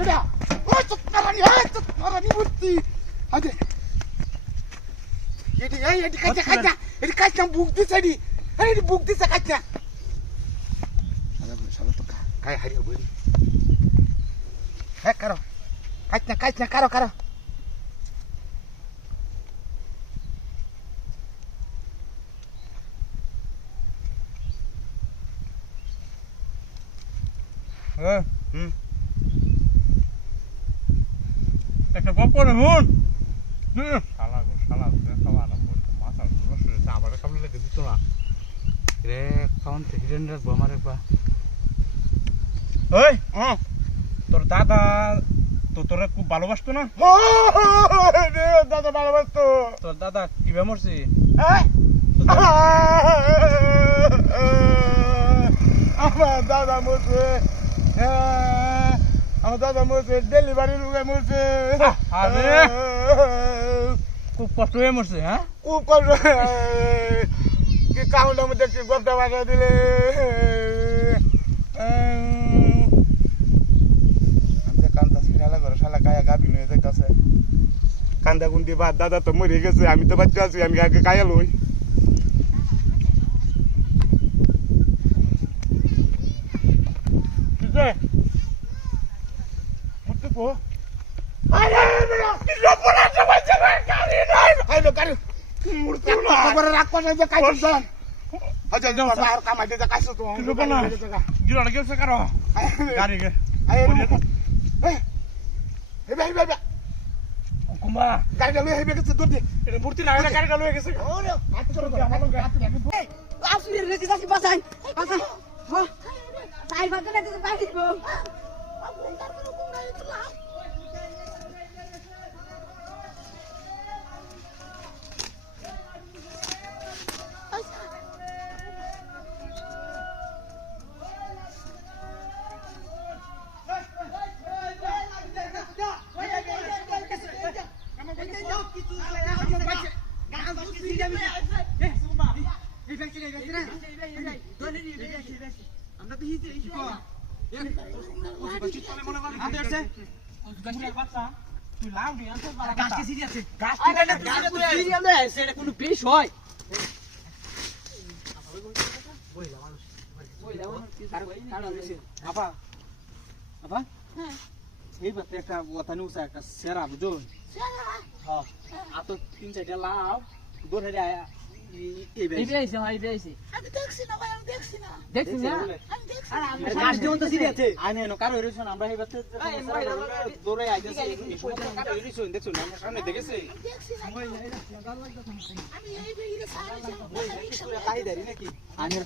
এটা ও চত্বরানি মূর্তি আরে এটি কাজটা বুক দিছে এটি আরে এটি বুক দিছে কাজটা সালা তো কাই হারিয়ে বলি হ্যাঁ কারো কাজটা কারো হ্যাঁ একটা গপ করে হুন শালা মাথা আমার সামনে লেগে দিত না রে কাউন থেকে হিরেন রাখবো আমার একবার ওই তোর দাদা তো তোরা খুব ভালোবাসতো না দাদা ভালোবাসতো তোর দাদা কিভাবে মরছি আমার দাদা মরছে ডেলিভারি রোগে মরছে খুব কষ্ট হয়ে মরছে হ্যাঁ খুব কষ্ট কি কাউন্টার মধ্যে কি গপ্তা বাসা দিলে আমি কান্দা ছিড়ালা করে শালা কায়া গাবি নিয়ে যাইতাছে কান্দা গুন্দি বাদ দাদা তো মরে গেছে আমি তো বাচ্চা আছি আমি আগে কায়া লই মূর্তি লাগালে গাড়িটা লয়ে গেছে একটা কথা নিউজ একটা সেরা বুঝো আর তো 3-4টা লাভ দৌড়ে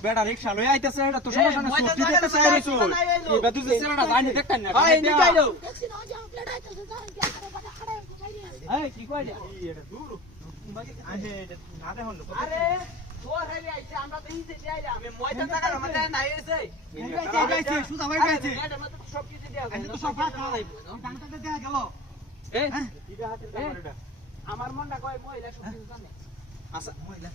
বেড়া রিক্সা লয়ে আইতেছে এটা তো কি কয় আরে তোর হেলি আইছে আমরা তো হিজে যাইলাম আমি ময়দান টাকার মধ্যে নাই এসে গাইছে সুদা ভাই গাইছে এটা মত সব কিছু দেয়া আমি তো সব ফাঁকা লাইবো টাকাটা দেয়া গেল এটা হাতে এটা আমার মনটা কয় মহিলা সব কিছু জানে আচ্ছা মহিলা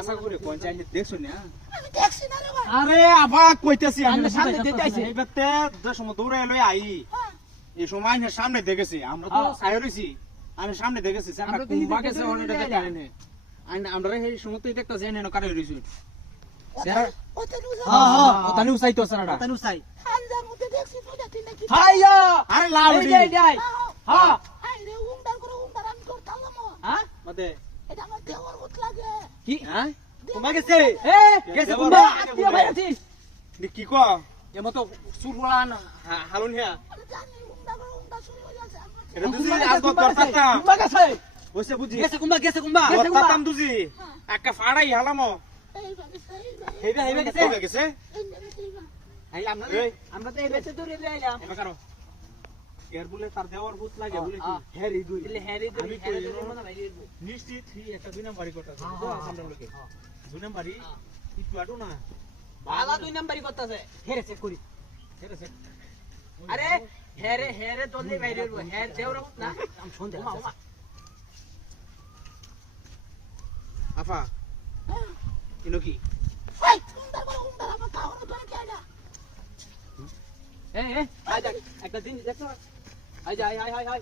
আশা করে কোন চাই দেখছো না আমি দেখছি না রে ভাই আরে আবা কইতেছি আমি সামনে দিতে আইছে এইবারতে যে সময় দৌড়ে লই আই এই সময় না সামনে দেখেছি আমরা তো সাইয়ে রইছি আমি সামনে দেখেছি আমরা কুম্বা গেছে ওটা দেখতে আইনে আমরা এই সময় দেখতে যাই না কারে রইছি ওতানি উসাই তো সারাটা ওতানি উসাই হানজার মধ্যে দেখছি পয়সা তিন নাকি হাইয়া আরে লাউডি এই যাই হ্যাঁ আই রে উমদার করে উমদার আমি করতাম হ্যাঁ মতে এটা আমার দেওয়ার মত লাগে কি হ্যাঁ কুম্বা গেছে গেছে কুম্বা আত্মীয় ভাই আছিস কি কো এমন তো সুরওয়ান হালুন হিয়া জানি উমদার করে উমদা শুরু হয়ে যাচ্ছে এটা তুই আজ করতাম কুম্বা গেছে ওইসে বুঝি গেছে কুম্বা করতাম তুই একটা ফাড়াই হালামো হেইবা গেছে এই আমরা তো এই বেতে দূরে যাইলাম এবার করো এর বলে তার দেওয়ার ভূত লাগে বলে কি হেরি দুই আমি কই নিশ্চিত একটা দুই নাম্বারই করতেছে আমরা লোকে দুই নাম্বারই একটু আডু না বালা দুই নাম্বারই করতেছে হেরে চেক করি হেরে চেক আরে হেরে তোলে বাইরে হের দেওর ভূত না আমি শুনতে আফা ইনো কি আই দেখ একটা দিন দেখছো আই যা I I I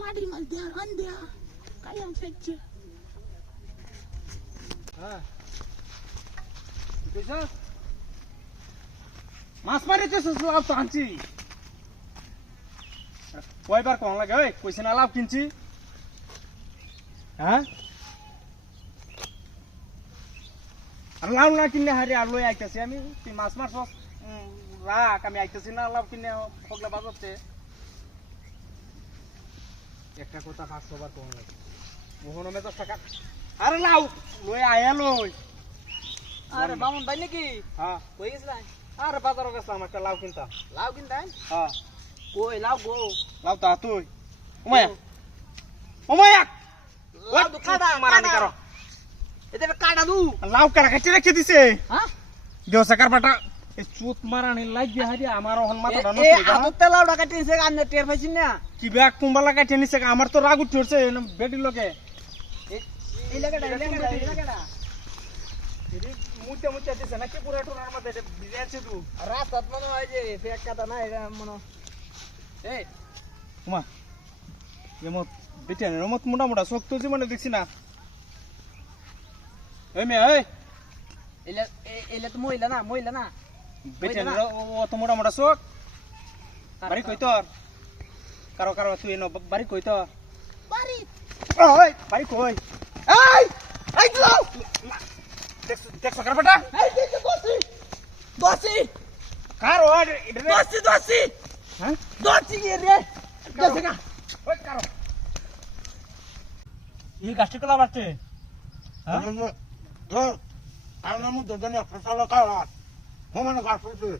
Lari mal dia anda. Kayang saja. হ্যাঁ কইছ মাছ মারিতেছ লাভ তো আনছি কয়বার কোন লাগে ওই কইছ না লাভ কিনছি হ্যাঁ আর লাভ না কিনলে হারি আর লই আইতাছি আমি তুই মাছ মারছস রাখ আমি আইতাছি না লাভ কিনে ফগলা বাজাচ্ছে একটা কথা 500 বার কোন লাগে মোহন মে 10 টাকা আরে লাউ লই আয়া লই আরে বামন ভাই নাকি হ্যাঁ কই গেছিলেন আরে বাজারে গেছলাম একটা লাউ কিনতাম লাউ কিনতেন হ্যাঁ কই লাউ গো লাউ তা তুই ওমায়া ওমায়া লাউ তো কাটা মারানি করো এটা কাটা দু লাউ কাটা কেটে রেখে দিছে হ্যাঁ দেও সাকার বাটা এই চুত মারানি লাগবে হারি আমার হন মাথাটা এ নষ্ট আদতে লাউডা কাটিছে আন্নে টের পাইছিস না কি ব্যাগ কুম্বালা কাটে নিছে আমার তো রাগ উঠছে বেটি লোকে এই লাগাটা এই লাগাটা মুতে মুতে দিছে নাকি পুরো টোনার মধ্যে বিজেছে তুই রাস্তাত মনে হয় যে ফেক কাটা না এটা মনে এই মা এমত বেটেন এমত মোটা মোটা শক্ত জীবনে দেখছি না এই মে এই এলে এলে তো মইলা না বেটেন অত মোটা মোটা শোক বাড়ি কই তোর কারো কারো তুই এনো বাড়ি কই তোর Bari. ওই বাড়ি কই এই এই তো দেখ দেখ সকার বেটা এই দেখে দোসি কার ওর দোসি হ্যাঁ দোসি গে রে দোসি না ওই কারো এই গাছটি কলা বাড়তে হ্যাঁ আমার মধ্যে জানি ফসল খাওয়া হোমানো গাছ করছে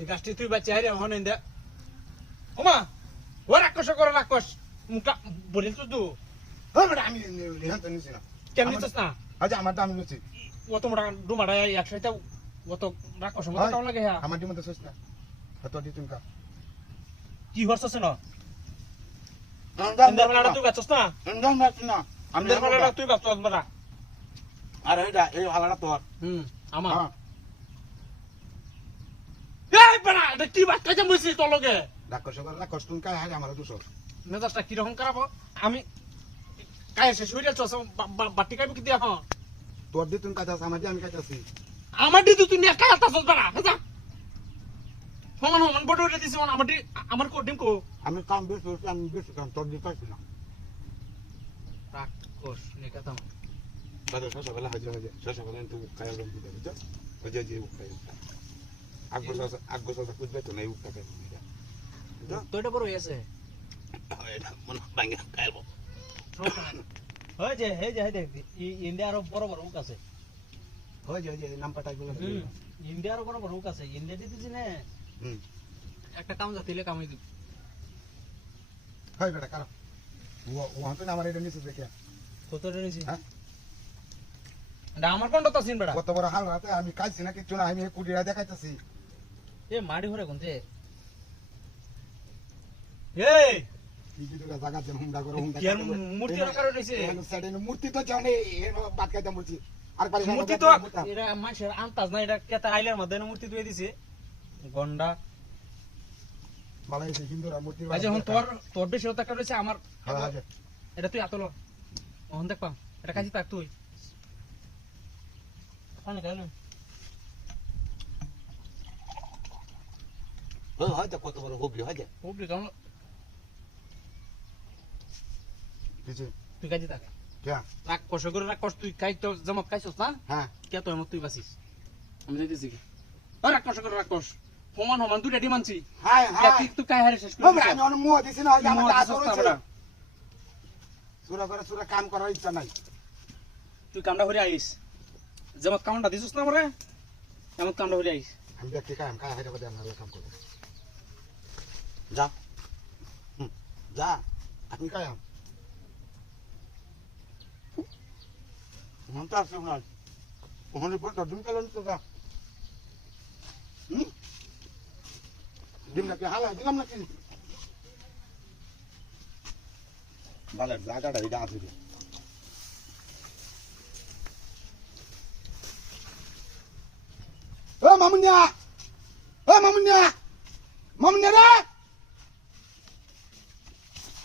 এই গাছটি তুই বাচ্চা হারে হন দে ওমা ও রাক্ষস করে রাক্ষস মুখটা বলিল তো আমি নিহাতে নিছি না কেমনি তো না আচ্ছা আমার দাম নিছি অত মোটা ডুমাটা একসাথে অত রাক্ষস মতো লাগে হ্যাঁ আমার ডিমতে শেষ না কত দি তুমি কা কি হরছস না দাম ইন্দার বেলাটা তুই বাচ্চস না দাম না আমি ইন্দার বেলাটা তুই বাচ্চস বড়া আর এইটা এই হালাটা তোর আমার হ্যাঁ এই বড়া এটা কি বাচ্চা জমইছিস তোর লগে ডাক্তার সকাল না কষ্ট তুমি কাই হাই আমার দুশো মেজাজটা কি রকম খারাপ আমি কায় শেষ হইয়া চস বাটি কাইব কি দিয়া হ্যাঁ তোর দি তুমি কাজ আমার দি আমি কাজ আছি আমার দিদি তুই নিয়ে কাজ তাছস বড়া যা সমান সমান বড় ওটা দিছিস আমার আমার কো ডিম কো আমি কাম বেশি আমি বেশি কাম তোর দি পাইছি না রাক্ষস নে কথা দাদা সকালে হাজির হয়ে যায় সকালে তুমি কাজ রকম দিতে বুঝছো হয়ে যে উপায় আগ্রহ খুঁজবে তো নাই উপায় তো এটা বড় হইছে এটা মনে ভাঙে খাইব হই যে হে যে দেখ ইন্ডিয়ার বড় বড় উক আছে হয়ে যায় যে নাম পাঠাই বলে ইন্ডিয়ার বড় বড় উক আছে ইন্ডিয়া দিতেছি না একটা কাম জাতিলে কামাই দিব হয় বেটা কারো ও হাতে না আমার এটা নিচে দেখে কত নিছি হ্যাঁ এটা আমার কোনটা তো সিন বেড়া কত বড় হাল রাতে আমি কাজছি না কিছু না আমি কুড়িরা দেখাইতেছি এ মাড়ি হরে কোনতে এই কি দুটা জায়গা যেন হুঙ্গা করে হুঙ্গা কি আর মূর্তি রাখার রইছে সাইডে মূর্তি তো জানে বাদ খাইতে মূর্তি আর পারি মূর্তি তো এরা মানুষের আন্তাজ না এটা কেতা আইলের মধ্যে মূর্তি তুই দিছে গন্ডা মালাই সে হিন্দুরা মূর্তি আজ এখন তোর তোর বেশি হতে রয়েছে আমার হ্যাঁ হ্যাঁ এটা তুই আতলো ওহন দেখ পাম এটা কাছে থাক তুই কোন গেল হয়তো কত বড় হুবলি হয় যায় পুবলি কাম কিছু তুই কাছে থাক কে রাখ কষ্ট করে রাখ কষ্ট তুই কাই তো জমত কাইছস না হ্যাঁ কে তো এমন তুই বাসিস আমি যাইতেছি কি রাখ কষ্ট করে রাখ কষ্ট সমান সমান দুইটা ডিমানছি হ্যাঁ হ্যাঁ তুই কাই হারে শেষ আমি করে অনেক মুহ দিছি না আমার হাত ধরেছে সুরা করে সুরা কাম করার ইচ্ছা নাই তুই কামটা হরে আইস যেমন কামটা দিছিস না মরে এমন কামটা হরে আইস আমি দেখতে কাম কাজ হাইটা করে আমরা কাম করব যা যা আপনি কাজ মন তা আসছে না ওখানে পর তুমি কালন তো যা ডিম নাকি হালা দিলাম নাকি বালের জায়গাটা এটা আছে রে ও মামুনিয়া রে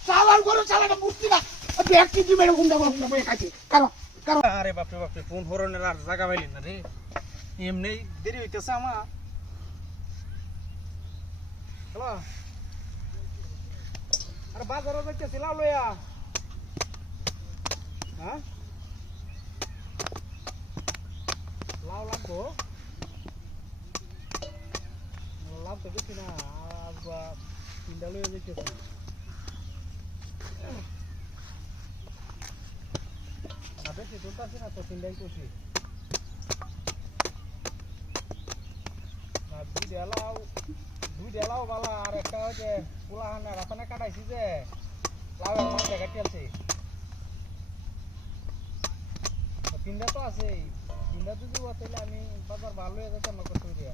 চালান করো চালাটা বুঝছি না ব্যক্তি দি মেরে গুন্ডা গুন্ডা বয়ে খাইছে কারণ আরে বাপরে বাপরে কোন হরনের আর জায়গা পাইলেন না রে এমনি দেরি হইতেছে আমার হ্যালো আরে বাজারে যাইতেছি লাউ লইয়া হ্যাঁ লাউ লাগবো লাভ তো বেশি না তিনটা লইয়া যাইতেছি না বেশি তুলতেছি না তো তিনটাই করছি না দুইটা লাউ বালা আর একটা ওই যে পুলাহানা রাতানা কাটাইছি যে লাউয়ের মাঝে কাটিয়েছি তিনটা তো আছেই তিনটা যদি তাহলে আমি বাজার ভালো হয়ে যেতাম না কষ্ট দিয়া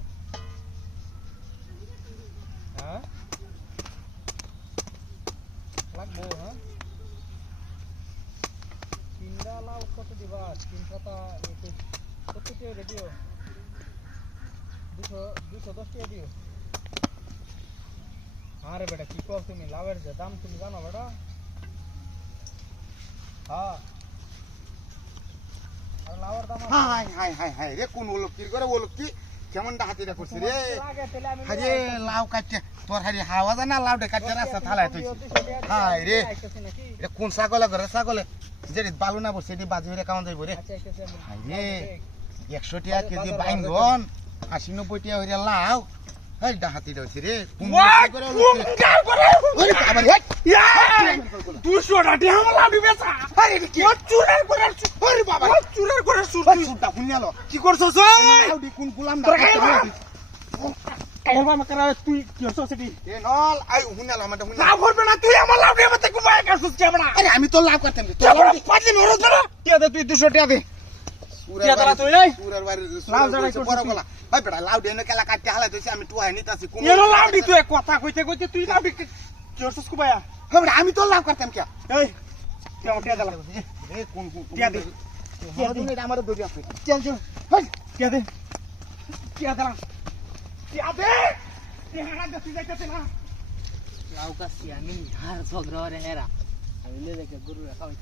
হ্যাঁ লাগবো হ্যাঁ তিনটা লাউ কত দিবা তিন পাতা কত টাকা দিও 210 টাকা দিও আরে বেটা কি কর তুমি লাউয়ের যে দাম তুমি জানো বেটা হ্যাঁ আর লাউয়ের দাম হাই রে কোন ওলকির করে ওলকি কেমনটা হাতিটা করছে রে আরে লাউ কাটছে তোর হারি হাওয়া জানা লাউটা কাটছে রাস্তা থালায় তুই হাই রে এটা কোন ছাগলে ঘরে ছাগলে যেটি বালু না বসে এটি বাজি হয়ে কামন যাইব রে হাই রে 100 টাকা কেজি বাইঙ্গন 80-90 টাকা হইরা লাউ এই ডাহাতিটা হইছে রে কোন করে ওরে বাবা রে 200 টাকা আমার লাউ বেচা আরে কি চুরার করে ওরে বাবা চুরার করে সুরটা শুনিয়ালো কি করছস লাউ দি কোন গুলাম না এরবা মাকরা তুই কি করছস এটি এ নল আই শুনিয়ালো আমাদের শুনিয়ালো লাভ করবে না তুই আমার লাভ দিয়ে মতে ঘুমায় করছস কি আমরা আরে আমি তো লাভ করতাম তুই আমার পাঁচদিন হরস না টিয়া দে তুই 200 টাকা দে টিয়া দাঁড়া তুই নাই সুরের বাড়ি লাউ জানাই বড় গলা ভাই বেটা লাউ দেন কেলা কাটতে হালাই দিছি আমি টুয়া নিতাছি কোন এর লাভ দি তুই কথা কইতে কইতে তুই লাভ দি কি করছস কুবায়া হবে আমি তো লাভ করতাম কে এই তুই আমার টিয়া দাঁড়া এ কোন টিয়া দে আমার দড়ি আছে চল চল হেই টিয়া দে টিয়া দাঁড়া টিয়া দে টিয়া দে তুই যাইতেছ না লাউ কাছি আমি হার ঝগড়া রে হেরা আমি লে দেখে গরু খাওয়াই